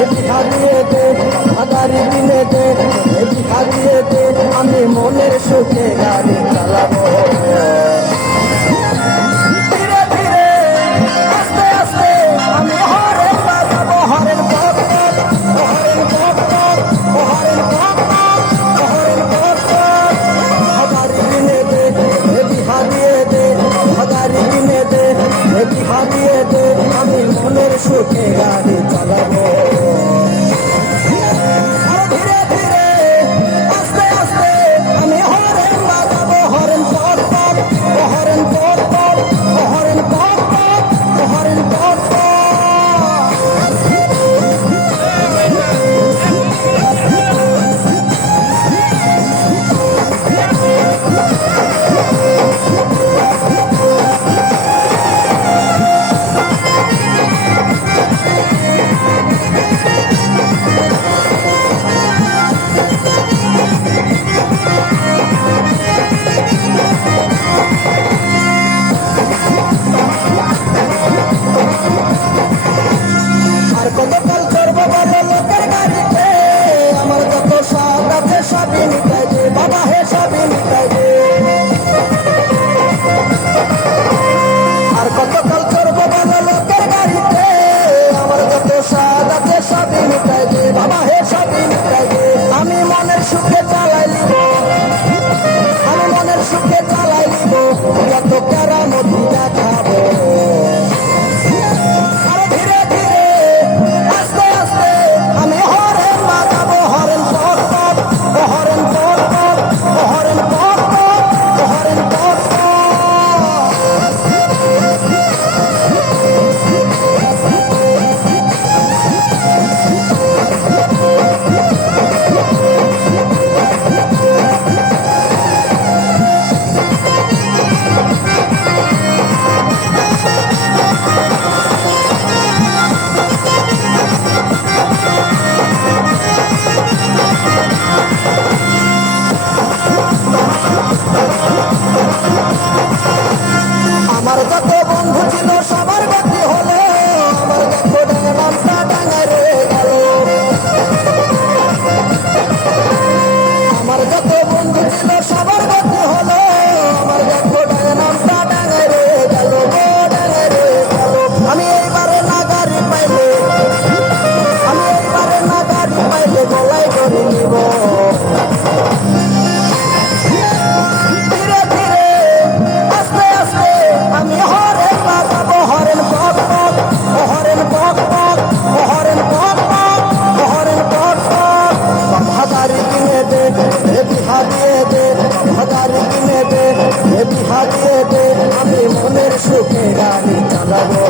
হারিয়ে দে আগারি দিনে দে হারিয়ে দে আমি মনের সুখে গাড়ি চালাবো ধীরে ধীরে আস্তে আস্তে আমি হরেন বাজাবো হরেন পক পক হরেন পক পক হরেন পক পক হরেন পক পক আগারি দিনে দে হারিয়ে দে আগারি দিনে দে হারিয়ে দে আমি মনের সুখে গাড়ি চালাবো কতকাল করবো বলো লোকের গাড়িতে আমার যত সব আছে সবই মিটাই দে বাবা হে সবই মিটাই দে আর কতকাল করবো বলো লোকের গাড়িতে আমার যত সব আছে সবই মিটাই দে বাবা হে সবই মিটাই দে আমি মনের সুখে চালাই নিব আমি মনের সুখে চালাই নিব যত কেরামতি দেখাবো আমার যত বন্ধু ছিল সবার গতি হলো আমার নামটা ডাঙায় রয়ে গেল আমার যত বন্ধু ছিল সবার গতি হলো আমার নামটা ডাঙায় রয়ে গেল ডাঙায় রয়ে গেল আমি এইবারে না গাড়ি পাইলে গলায় করে নিব হারিয়ে দে আমি মনের সুখে গাড়ি চালাবো